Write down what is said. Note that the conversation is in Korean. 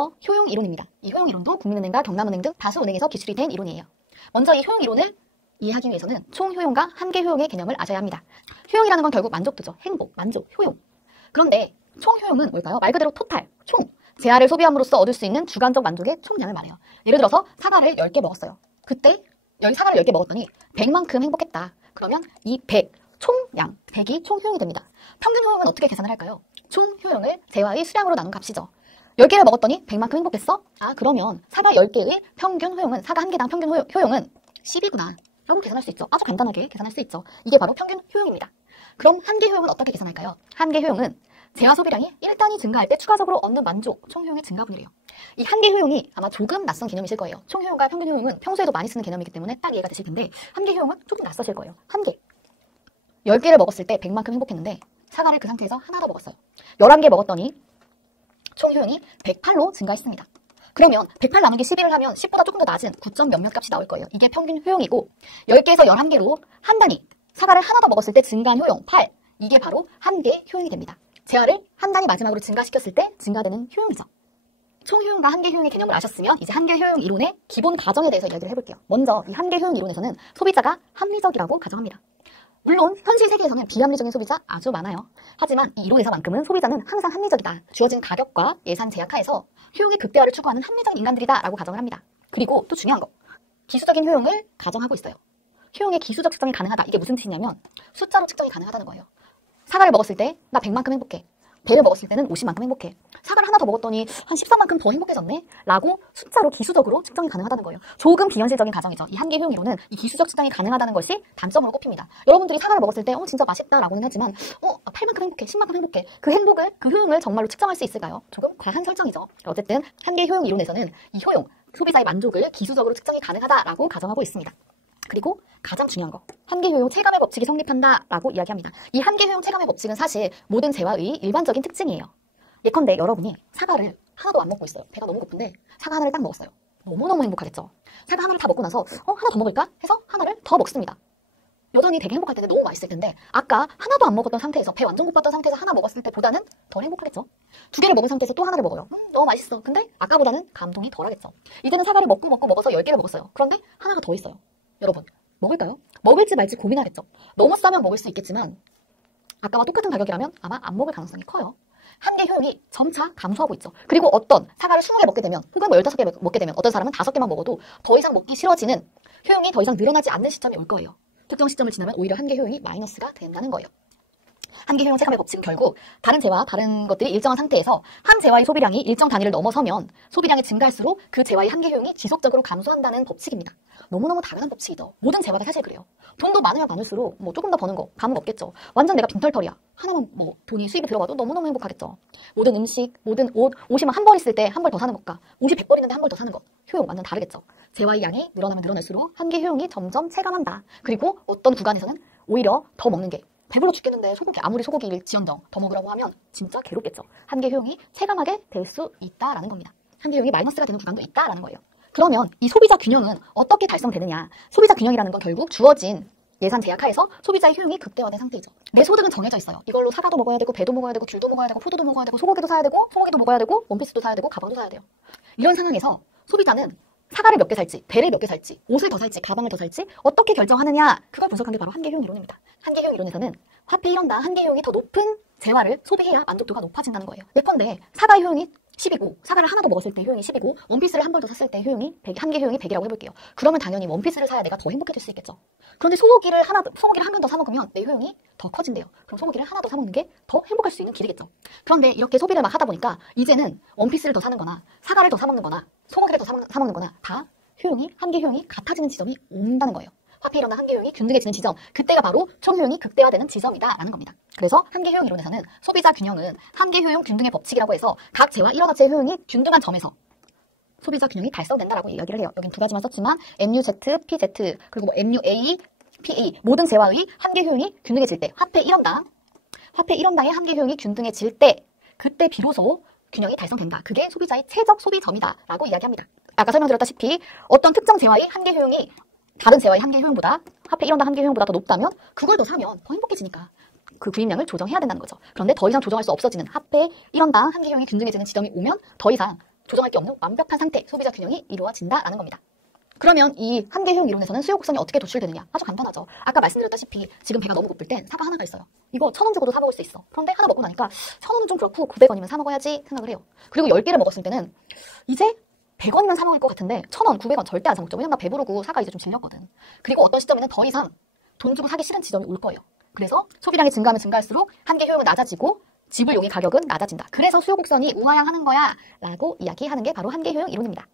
효용 이론입니다. 이 효용 이론도 국민은행과 경남은행 등 다수 은행에서 기출이 된 이론이에요. 먼저 이 효용 이론을 이해하기 위해서는 총 효용과 한계 효용의 개념을 아셔야 합니다. 효용이라는 건 결국 만족도죠. 행복, 만족, 효용. 그런데 총 효용은 뭘까요? 말 그대로 토탈, 총. 재화를 소비함으로써 얻을 수 있는 주관적 만족의 총량을 말해요. 예를 들어서 사과를 10개 먹었어요. 그때 사과를 10개 먹었더니 100만큼 행복했다. 그러면 이 100, 총량, 100이 총 효용이 됩니다. 평균 효용은 어떻게 계산을 할까요? 총 효용을 재화의 수량으로 나눈 값이죠. 10개를 먹었더니 100만큼 행복했어? 그러면 사과 10개의 평균 효용은, 사과 1개당 평균 효용은 10이구나 라고 계산할 수 있죠. 아주 간단하게 계산할 수 있죠. 이게 바로 평균 효용입니다. 그럼 한계 효용은 어떻게 계산할까요? 한계 효용은 재화 소비량이 1단위 증가할 때 추가적으로 얻는 만족, 총 효용의 증가분율이에요. 이 한계 효용이 아마 조금 낯선 개념이실 거예요. 총 효용과 평균 효용은 평소에도 많이 쓰는 개념이기 때문에 딱 이해가 되실 텐데, 한계 효용은 조금 낯서실 거예요. 한계. 10개를 먹었을 때 100만큼 행복했는데 사과를 그 상태에서 하나 더 먹었어요. 11개 먹었더니 총 효용이 108로 증가했습니다. 그러면 108 나누기 11을 하면 10보다 조금 더 낮은 9점 몇몇 값이 나올 거예요. 이게 평균 효용이고, 10개에서 11개로 한 단위, 사과를 하나 더 먹었을 때 증가한 효용 8, 이게 바로 한계 효용이 됩니다. 재화를 한 단위 마지막으로 증가시켰을 때 증가되는 효용이죠. 총 효용과 한계 효용의 개념을 아셨으면 이제 한계 효용 이론의 기본 가정에 대해서 이야기를 해볼게요. 먼저 이 한계 효용 이론에서는 소비자가 합리적이라고 가정합니다. 물론 현실 세계에서는 비합리적인 소비자 아주 많아요. 하지만 이 이론에서만큼은 소비자는 항상 합리적이다. 주어진 가격과 예산 제약 하에서 효용의 극대화를 추구하는 합리적인 인간들이다 라고 가정을 합니다. 그리고 또 중요한 거, 기수적인 효용을 가정하고 있어요. 효용의 기수적 측정이 가능하다. 이게 무슨 뜻이냐면 숫자로 측정이 가능하다는 거예요. 사과를 먹었을 때 나 100만큼 행복해. 배를 먹었을 때는 50만큼 행복해. 사과를 하나 더 먹었더니 한 13만큼 더 행복해졌네? 라고 숫자로 기수적으로 측정이 가능하다는 거예요. 조금 비현실적인 가정이죠. 이 한계 효용 이론은 이 기수적 측정이 가능하다는 것이 단점으로 꼽힙니다. 여러분들이 사과를 먹었을 때 진짜 맛있다 라고는 하지만 8만큼 행복해, 10만큼 행복해. 그 행복을, 그 효용을 정말로 측정할 수 있을까요? 조금 과한 설정이죠. 어쨌든 한계 효용 이론에서는 이 효용, 소비자의 만족을 기수적으로 측정이 가능하다라고 가정하고 있습니다. 그리고 가장 중요한 거, 한계 효용 체감의 법칙이 성립한다라고 이야기합니다. 이 한계 효용 체감의 법칙은 사실 모든 재화의 일반적인 특징이에요. 예컨대 여러분이 사과를 하나도 안 먹고 있어요. 배가 너무 고픈데 사과 하나를 딱 먹었어요. 너무너무 행복하겠죠. 사과 하나를 다 먹고 나서 하나 더 먹을까 해서 하나를 더 먹습니다. 여전히 되게 행복할 텐데, 너무 맛있을 텐데, 아까 하나도 안 먹었던 상태에서, 배 완전 고팠던 상태에서 하나 먹었을 때보다는 더 행복하겠죠. 2개를 먹은 상태에서 또 하나를 먹어요. 너무 맛있어. 근데 아까보다는 감동이 덜하겠죠. 이제는 사과를 먹어서 10개를 먹었어요. 그런데 하나가 더 있어요. 여러분, 먹을까요? 먹을지 말지 고민하겠죠. 너무 싸면 먹을 수 있겠지만 아까와 똑같은 가격이라면 아마 안 먹을 가능성이 커요. 한계 효용이 점차 감소하고 있죠. 그리고 어떤 사과를 20개 먹게 되면, 혹은 15개 먹게 되면, 어떤 사람은 5개만 먹어도 더 이상 먹기 싫어지는, 효용이 더 이상 늘어나지 않는 시점이 올 거예요. 특정 시점을 지나면 오히려 한계 효용이 마이너스가 된다는 거예요. 한계 효용 체감의 법칙은 결국 다른 재화, 다른 것들이 일정한 상태에서 한 재화의 소비량이 일정 단위를 넘어서면 소비량이 증가할수록 그 재화의 한계 효용이 지속적으로 감소한다는 법칙입니다. 너무너무 당연한 법칙이죠. 모든 재화가 사실 그래요. 돈도 많으면 많을수록 조금 더 버는 거 감흥 없겠죠. 완전 내가 빈털털이야. 하나만 돈이 수입이 들어가도 너무너무 행복하겠죠. 모든 음식, 모든 옷이 한 벌 있을 때 한 벌 더 사는 것과 옷이 100벌 있는데 한 벌 더 사는 것, 효용 완전 다르겠죠. 재화의 양이 늘어나면 늘어날수록 한계 효용이 점점 체감한다. 그리고 어떤 구간에서는 오히려 더 먹는 게, 배불러 죽겠는데 아무리 소고기를 지언정 더 먹으라고 하면 진짜 괴롭겠죠. 한계 효용이 체감하게 될 수 있다라는 겁니다. 한계 효용이 마이너스가 되는 구간도 있다라는 거예요. 그러면 이 소비자 균형은 어떻게 달성되느냐? 소비자 균형이라는 건 결국 주어진 예산 제약 하에서 소비자의 효용이 극대화된 상태이죠. 내 소득은 정해져 있어요. 이걸로 사과도 먹어야 되고, 배도 먹어야 되고, 귤도 먹어야 되고, 포도도 먹어야 되고, 소고기도 사야 되고, 소고기도 먹어야 되고, 원피스도 사야 되고, 가방도 사야 돼요. 이런 상황에서 소비자는 사과를 몇 개 살지, 배를 몇 개 살지, 옷을 더 살지, 가방을 더 살지 어떻게 결정하느냐, 그걸 분석한 게 바로 한계 효용 이론입니다. 한계 효용 이론에서는 화폐 1원당 한계 효용이 더 높은 재화를 소비해야 만족도가 높아진다는 거예요. 예컨대 사과의 효용이 10이고, 사과를 하나 더 먹었을 때 효용이 10이고, 원피스를 한 벌 더 샀을 때 효용이 100, 한계 효용이 100이라고 해볼게요. 그러면 당연히 원피스를 사야 내가 더 행복해질 수 있겠죠. 그런데 소고기를 한 근 더 사 먹으면 내 효용이 더 커진대요. 그럼 소고기를 하나 더 사 먹는 게 더 행복할 수 있는 길이겠죠. 그런데 이렇게 소비를 막 하다 보니까 이제는 원피스를 더 사는 거나, 사과를 더 사 먹는 거나, 소고기를 더 사 먹는 거나 다 한계 효용이 같아지는 지점이 온다는 거예요. 화폐 1원당 한계 효용이 균등해지는 지점, 그때가 바로 총 효용이 극대화되는 지점이다라는 겁니다. 그래서 한계 효용 이론에서는 소비자 균형은 한계 효용 균등의 법칙이라고 해서 각 재화 1원 가치의 효용이 균등한 점에서 소비자 균형이 달성된다라고 이야기를 해요. 여긴 2가지만 썼지만 MUZ, PZ, 그리고 MUA, PA 모든 재화의 한계 효용이 균등해질 때, 화폐 1원당의 한계 효용이 균등해질 때, 그때 비로소 균형이 달성된다. 그게 소비자의 최적 소비점이다라고 이야기합니다. 아까 설명드렸다시피 어떤 특정 재화의 한계 효용이 다른 재화의 한계 효용보다, 화폐 1원당 한계 효용보다 더 높다면 그걸 더 사면 더 행복해지니까 그 구입량을 조정해야 된다는 거죠. 그런데 더 이상 조정할 수 없어지는 화폐 1원당 한계 효용이 균등해지는 지점이 오면 더 이상 조정할 게 없는 완벽한 상태, 소비자 균형이 이루어진다라는 겁니다. 그러면 이 한계 효용 이론에서는 수요 곡선이 어떻게 도출되느냐? 아주 간단하죠. 아까 말씀드렸다시피 지금 배가 너무 고플 땐 사과 하나가 있어요. 이거 1,000원 주고도 사 먹을 수 있어. 그런데 하나 먹고 나니까 1,000원은 좀 그렇고 900원이면 사 먹어야지 생각을 해요. 그리고 10개를 먹었을 때는 이제 100원이면 사 먹을 것 같은데 1,000원, 900원 절대 안 사 먹죠. 왜냐면 나 배부르고 사과 이제 좀 질렸거든. 그리고 어떤 시점에는 더 이상 돈 주고 사기 싫은 지점이 올 거예요. 그래서 소비량이 증가하면 증가할수록 한계 효용은 낮아지고 지불용의 가격은 낮아진다. 그래서 수요 곡선이 우하향하는 거야 라고 이야기하는 게 바로 한계 효용 이론입니다.